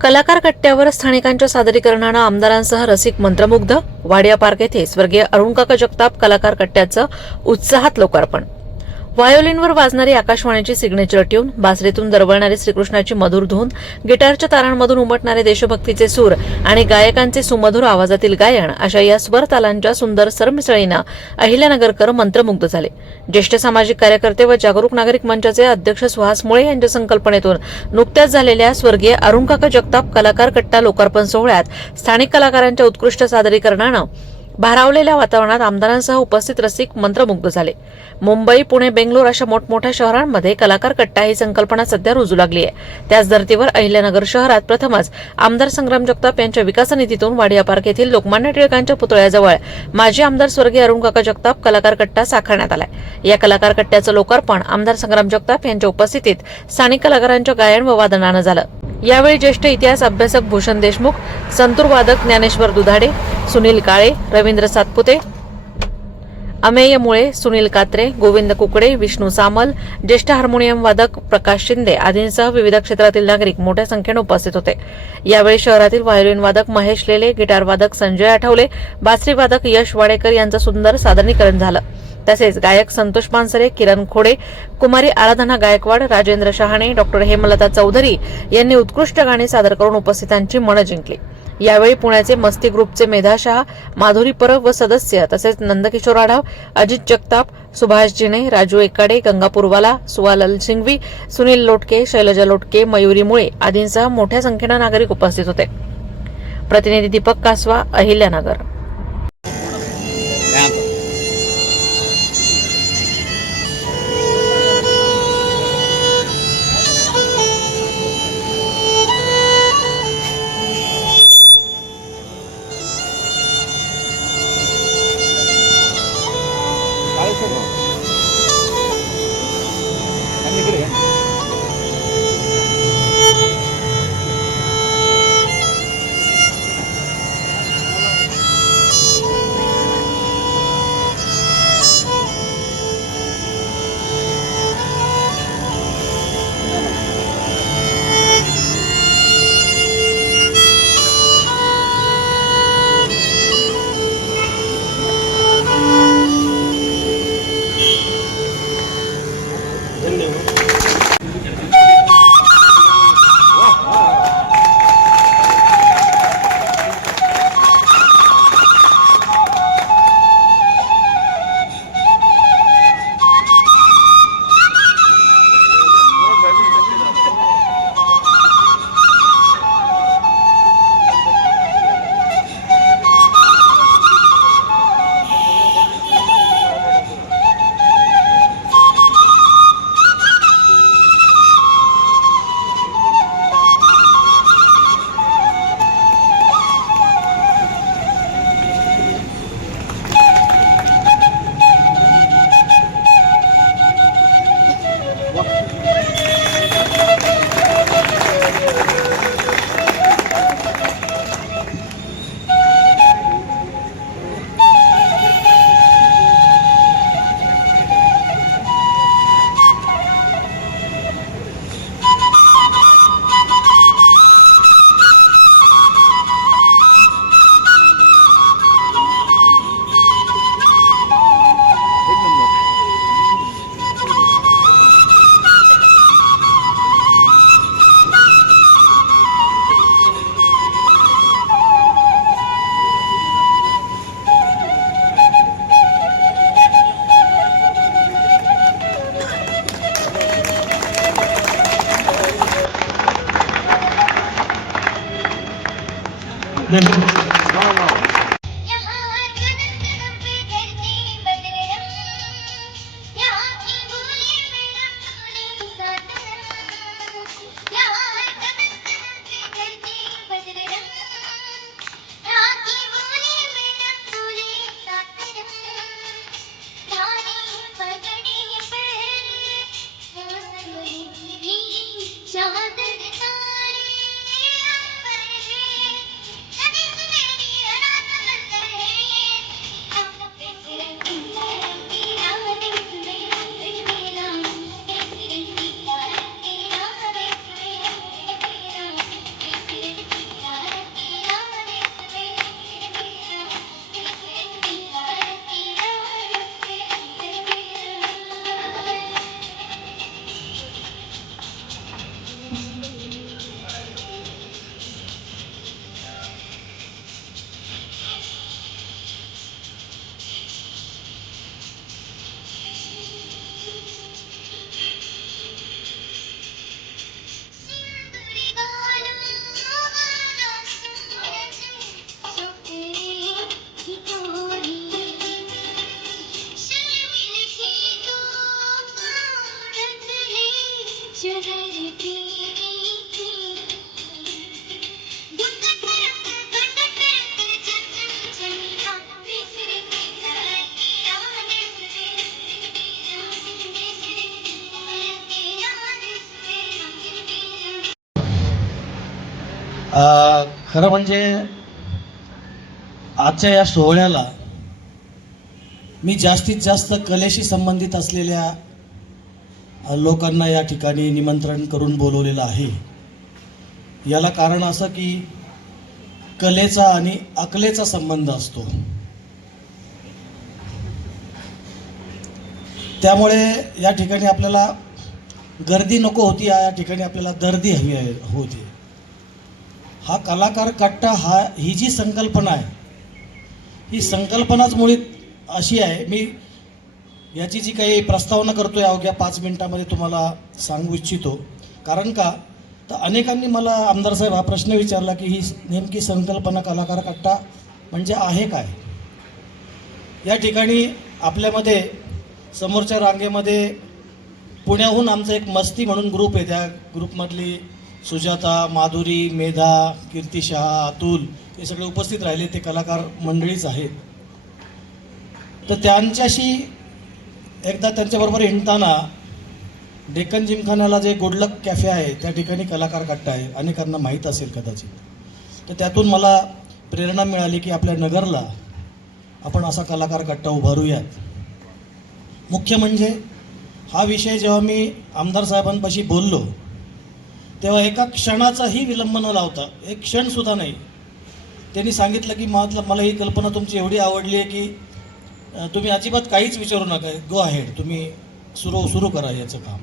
कलाकार कट्ट्यावर स्थानिकांच्या सादरीकरणानं आमदारांसह रसिक मंत्रमुग्ध. वाडिया पार्क येथे स्वर्गीय अरुणकाका जगताप कलाकार कट्ट्याचं उत्साहात लोकार्पण. व्हायोलिनवर वाजणारी आकाशवाणीची सिग्नेचर ट्यून, बासरीतून दरवळणारी श्रीकृष्णाची मधुर धून, गिटारच्या तारांमधून उमटणारे देशभक्तीचे सूर आणि गायकांचे सुमधुर आवाजातील गायन अशा या स्वर तालांच्या सुंदर सरमिसळीनं अहिल्यानगरकर मंत्रमुग्ध झाले. ज्येष्ठ सामाजिक कार्यकर्ते व जागरूक नागरिक मंचाचे अध्यक्ष सुहास मुळे यांच्या संकल्पनेतून नुकत्याच झालेल्या स्वर्गीय अरुणकाका जगताप कलाकार कट्टा लोकार्पण सोहळ्यात स्थानिक कलाकारांच्या उत्कृष्ट सादरीकरणानं भारावलेल्या वातावरणात आमदारांसह उपस्थित रसिक मंत्रमुग्ध झाले. मुंबई, पुणे, बेंगलोर अशा मोठमोठ्या शहरांमध्ये कलाकार कट्टा ही संकल्पना सध्या रुजू लागली आहे. त्याच धर्तीवर अहिल्यानगर शहरात प्रथमच आमदार संग्राम जगताप यांच्या विकास निधीतून वाडिया पार्क येथील लोकमान्य टिळकांच्या पुतळ्याजवळ माजी आमदार स्वर्गीय अरुणकाका जगताप कलाकार कट्टा साकारण्यात आलाय. या कलाकार कट्ट्याचं लोकार्पण आमदार संग्राम जगताप यांच्या उपस्थितीत स्थानिक कलाकारांच्या गायन व वादनानं झालं. यावेळी ज्येष्ठ इतिहास अभ्यासक भूषण देशमुख, संतूर वादक ज्ञानेश्वर दुधाडे, सुनील काळे, रवींद्र सातपुते, अमेय मुळे, सुनील कात्रे, गोविंद कुकडे, विष्णू सामल, ज्येष्ठ हार्मोनियम वादक प्रकाश शिंदे आदींसह विविध क्षेत्रातील नागरिक मोठ्या संख्येने उपस्थित होते. यावेळी शहरातील व्हायोलिन वादक महेश लेले, गिटार वादक संजय आठवले, बासरी वादक यश वाडेकर यांचं सुंदर सादरीकरण झालं. तसेच गायक संतोष पानसरे, किरण खोडे, कुमारी आराधना गायकवाड, राजेंद्र शहाणे, डॉक्टर हेमलता चौधरी यांनी उत्कृष्ट गाणी सादर करून उपस्थितांची मनं जिंकली. यावेळी पुण्याचे मस्ती ग्रुपचे मेधा शाह, माधुरी परब व सदस्य तसेच नंदकिशोर आढाव, अजित जगताप, सुभाष जिने, राजू एकाडे, गंगापूरवाला, सुवालाल सिंघवी, सुनील लोटके, शैलजा लोटके, मयुरी मुळे आदींसह मोठ्या संख्येनं नागरिक उपस्थित होते. प्रतिनिधी दीपक कासवा, अहिल्यानगर. खरं म्हणजे आजच्या या सोहळ्याला मी जास्तीत जास्त कलेशी संबंधित असलेल्या लोकांना या ठिकाणी निमंत्रण करून बोलवलेलं आहे. याला कारण असं की कलेचा आणि अकलेचा संबंध असतो. त्यामुळे या ठिकाणी आपल्याला गर्दी नको होती, या ठिकाणी आपल्याला दर्दी हवी होती. हा कलाकार कट्टा ही जी संकल्पना आहे, ही संकल्पनाच मुळीत अशी आहे. मी याची जी काही प्रस्तावना करतोय अवघ्या 5 मिनिटामध्ये तुम्हाला सांगू इच्छितो. कारण का तर अनेकांनी मला आमदार साहेब हा प्रश्न विचारला की ही नेमकी संकल्पना कलाकार कट्टा म्हणजे आहे काय. या ठिकाणी आपल्यामध्ये समोरच्या रांगेमध्ये पुण्याहून आमचा एक मस्ती म्हणून ग्रुप आहे. त्या ग्रुपमधली सुजाता, माधुरी, मेधा, कीर्ती शहा, अतुल हे सगळे उपस्थित राहिले. ते कलाकार मंडळीच आहेत. तर त्यांच्याशी एकदा त्यांच्याबरोबर हिंडताना डेक्कन जिमखान्याला जे गुडलक कॅफे आहे त्या ठिकाणी कलाकार कट्टा आहे, अनेकांना माहीत असेल कदाचित. तर त्यातून मला प्रेरणा मिळाली की आपल्या नगरला आपण असा कलाकार कट्टा उभारूयात. मुख्य म्हणजे हा विषय जेव्हा मी आमदार साहेबांपाशी बोललो तेव्हा एका क्षणाचाही विलंब न लावता, एक क्षणसुद्धा नाही, त्यांनी सांगितलं की मला ही कल्पना तुमची एवढी आवडली आहे की तुम्ही अजिबात काहीच विचारू नका, गो अहेड, तुम्ही सुरू करा याचं काम.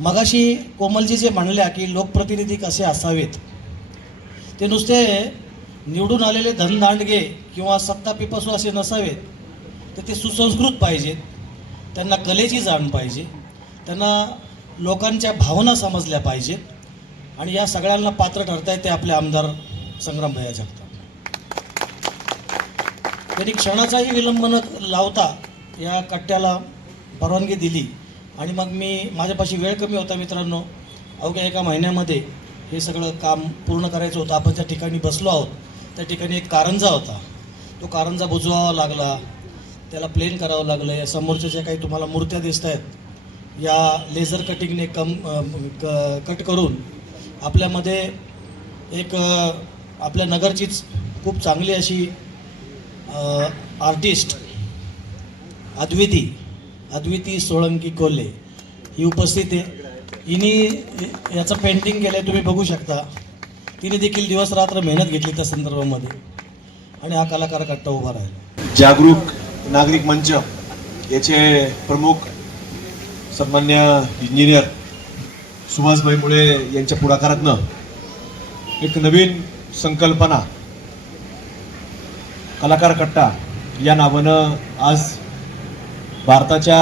मगाशी कोमलजी जे म्हणल्या की लोकप्रतिनिधी कसे असावेत, ते नुसते निवडून आलेले धनदांडगे किंवा सत्ता पिपासू असे नसावेत. तर ते सुसंस्कृत पाहिजेत, त्यांना कलेची जाण पाहिजे, त्यांना लोकांच्या भावना समजल्या पाहिजेत. आणि या सगळ्यांना पात्र ठरता येते आपले आमदार संग्रामभैया जगताप. त्यांनी क्षणाचाही विलंब न लावता या कट्ट्याला परवानगी दिली. आणि मग माझ्यापाशी वेळ कमी होता मित्रांनो, अवघ्या 1 महिन्यामध्ये हे सगळं काम पूर्ण करायचं होतं. आपण ज्या ठिकाणी बसलो आहोत त्या ठिकाणी एक कारंजा होता, तो कारंजा बुजवावा लागला, त्याला प्लेन करावं लागलं. या समोरच्या ज्या काही तुम्हाला मूर्त्या दिसत आहेत या लेझर कटिंगने कट करून आपल्यामध्ये एक आपल्या नगरचीच खूप चांगली अशी आर्टिस्ट अद्विती सोळंकी कोल्हे ही उपस्थित आहे. हिने याचं पेंटिंग केलं आहे, तुम्ही बघू शकता. तिने देखील दिवस रात्र मेहनत घेतली त्या संदर्भामध्ये आणि हा कलाकार कट्टा उभा राहिला. जागरूक नागरिक मंच याचे प्रमुख सन्मान्य इंजिनियर सुभाषभाई मुळे यांच्या पुढाकारातनं एक नवीन संकल्पना कलाकार कट्टा या नावानं आज भारताच्या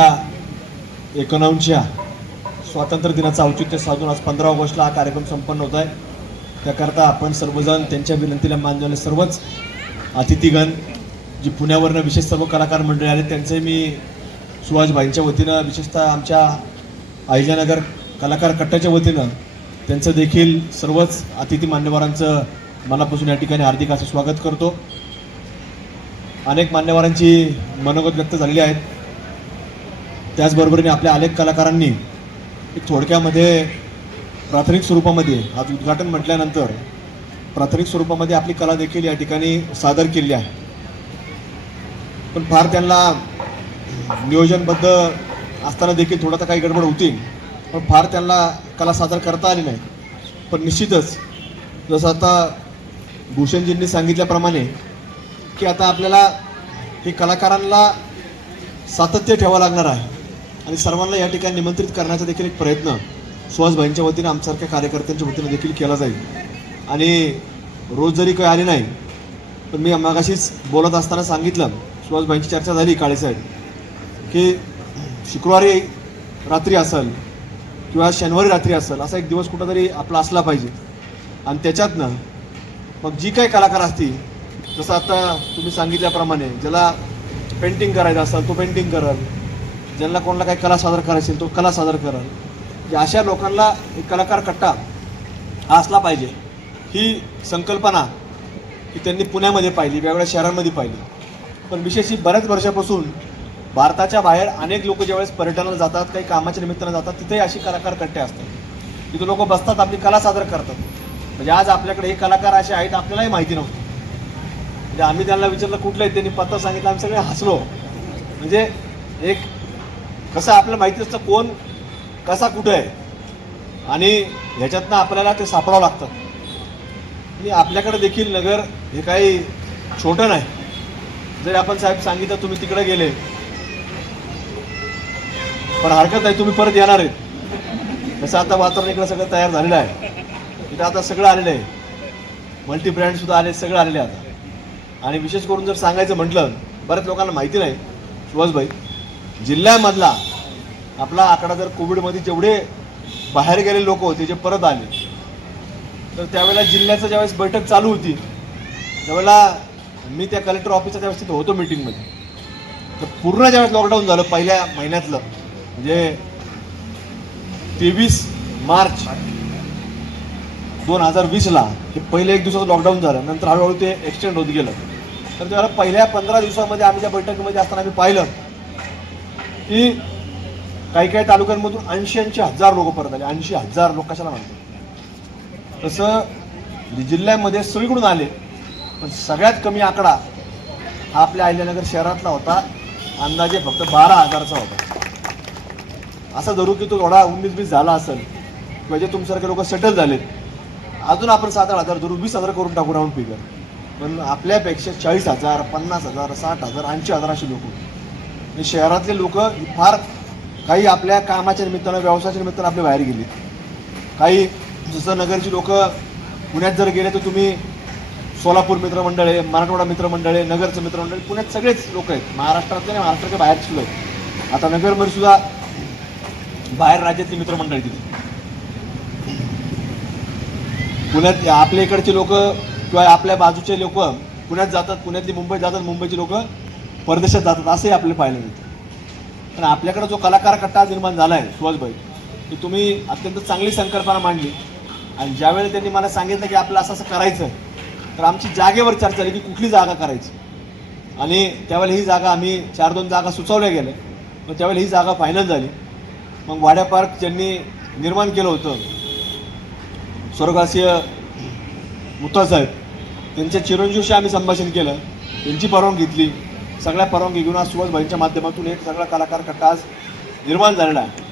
91व्या स्वातंत्र्य दिनाचं औचित्य साधून आज 15 ऑगस्टला हा कार्यक्रम संपन्न होत आहे. त्याकरता आपण सर्वजण त्यांच्या विनंतीला मान देणारे सर्वच अतिथीगण जी पुण्यावरनं विशेष सर्व कलाकार मंडळी आले त्यांचे मी सुहासभाईंच्या वतीनं, विशेषतः आमच्या अहिल्यानगर कलाकार कट्ट्याच्या वतीनं त्यांचं देखील सर्वच अतिथी मान्यवरांचं मनापासून या ठिकाणी हार्दिक असं स्वागत करतो. अनेक मान्यवरांची मनोगत व्यक्त झालेली आहेत. त्याचबरोबरीने आपल्या अनेक कलाकारांनी एक थोडक्यामध्ये प्राथमिक स्वरूपामध्ये आज उद्घाटन म्हटल्यानंतर प्राथमिक स्वरूपामध्ये आपली कला देखील या ठिकाणी सादर केली आहे. पण फार त्यांना नियोजनबद्ध असताना देखील थोडं तर काही गडबड होती, पण फार त्यांना कला सादर करता आली नाही. पण निश्चितच जसं आता भूषणजींनी सांगितल्याप्रमाणे की आता आपल्याला हे कलाकारांना सातत्य ठेवावं लागणार आहे आणि सर्वांना या ठिकाणी निमंत्रित करण्याचा देखील एक प्रयत्न सुहासभाईंच्या वतीनं आमच्यासारख्या कार्यकर्त्यांच्या वतीनं देखील केला जाईल. आणि रोज जरी काही आले नाही पण मी मागाशीच बोलत असताना सांगितलं, सुहासभाईंची चर्चा झाली काळेसाहेब, की शुक्रवारी रात्री असेल किंवा शनिवारी रात्री असेल असा एक दिवस कुठंतरी आपला असला पाहिजे. आणि त्याच्यातनं मग जी काही कलाकार असतील, जसं आता तुम्ही सांगितल्याप्रमाणे ज्याला पेंटिंग करायचं असेल तो पेंटिंग करल, ज्यांना कोणाला काही कला सादर करायची असेल तो कला सादर करल. अशा लोकांना एक कलाकार कट्टा असला पाहिजे ही संकल्पना की त्यांनी पुण्यामध्ये पाहिली, वेगवेगळ्या शहरांमध्ये पाहिली. पण विशेष बऱ्याच वर्षापासून भारताच्या बाहेर अनेक लोक ज्यावेळेस पर्यटनाला जातात, काही कामाच्या निमित्तानं जातात, तिथेही अशी कलाकार कट्टे असतात. तिथे लोक बसतात, आपली कला सादर करतात. म्हणजे आज आपल्याकडे हे कलाकार असे आहेत आपल्यालाही माहिती नव्हतं. म्हणजे आम्ही त्यांना विचारलं कुठलं आहे, त्यांनी पत्ता सांगितलं, आम्ही सगळे हसलो. म्हणजे एक कसं आपल्याला माहिती असतं कोण कसा कुठं आहे आणि ह्याच्यातनं आपल्याला ते सापडावं लागतं. आणि आपल्याकडे देखील नगर हे काही छोटं नाही. जरी आपण साहेब सांगितलं तुम्ही तिकडे गेले पण हरकत नाही, तुम्ही परत येणार आहेत. तसं आता वातावरण इकडं सगळं तयार झालेलं आहे. इथं आता सगळं आलेलं आहे, मल्टी ब्रँड सुद्धा आले, सगळं आलेलं आहे आता. आणि विशेष करून जर सांगायचं म्हटलं, बऱ्याच लोकांना माहिती नाही सुहासभाई, जिल्ह्यामधला आपला आकडा जर कोविडमध्ये जेवढे बाहेर गेलेले लोक होते जे परत आले, तर त्यावेळेला जिल्ह्याचं ज्यावेळेस बैठक चालू होती त्यावेळेला मी त्या कलेक्टर ऑफिसच्या त्यावेळेस तिथं होतो मीटिंगमध्ये. तर पूर्ण ज्यावेळेस लॉकडाऊन झालं पहिल्या महिन्यातलं, म्हणजे 23 मार्च 2020ला हे पहिले एक दिवसाचं लॉकडाऊन झालं. नंतर हळूहळू ते एक्सटेंड होत गेलं. तर त्यावेळेला पहिल्या 15 दिवसामध्ये आम्ही त्या बैठकीमध्ये असताना आम्ही पाहिलं की काही काही तालुक्यांमधून 80,000 लोक परत आले. 80,000 लोक कशाला म्हणतात तसं जिल्ह्यामध्ये सगळीकडून आले. पण सगळ्यात कमी आकडा हा आपल्या अहिल्यानगर शहरातला होता, अंदाजे फक्त 12,000चा होता. असं धरू की तो थोडा 19-20 झाला असेल किंवा जे तुमच्यासारखे लोक सेटल झालेत, अजून आपण 7,000 धरू, 20,000 करून टाकू राऊंड फिगर. पण आपल्यापेक्षा 40,000, 50,000, 60,000, 80,000 अशी लोक. शहरातले लोक फार काही आपल्या कामाच्या निमित्तानं व्यवसायाच्या निमित्तानं आपले बाहेर गेले. काही जसं नगरची लोक पुण्यात जर गेले तर तुम्ही सोलापूर मित्रमंडळ आहे, मराठवाडा मित्रमंडळ आहे, नगरचं मित्रमंडळ, पुण्यात सगळेच लोक आहेत, महाराष्ट्रातले आणि महाराष्ट्राच्या बाहेर सुद्धा आहेत. आता नगरमध्ये सुद्धा बाहेर राज्यातली मित्रमंडळ तिथे. पुण्यात आपल्या इकडचे लोक किंवा आपल्या बाजूचे लोक पुण्यात जातात, पुण्यातली मुंबईत जातात, मुंबईची लोक परदेशात जातात, असंही आपल्याला पाहायला मिळतं. पण आपल्याकडे जो कलाकार कट्टा निर्माण झाला आहे सुहासभाई, की तुम्ही अत्यंत चांगली संकल्पना मांडली. आणि ज्यावेळेला त्यांनी मला सांगितलं की आपलं असं असं करायचं, तर आमची जागेवर चर्चा झाली की कुठली जागा करायची. आणि त्यावेळेला ही जागा आम्ही 4-2 जागा सुचवल्या गेल्या. मग त्यावेळेला ही जागा फायनल झाली. मग वाड्या पार्क ज्यांनी निर्माण केलं होतं स्वर्गवासीय मुत्तासाहेब, त्यांच्या चिरंजीवशी आम्ही संभाषण केलं, त्यांची परवानगी घेतली. सगळ्या परवानगी घेऊन आज सुहासभाईंच्या माध्यमातून एक सगळा कलाकार कट्टा आज निर्माण झालेला आहे.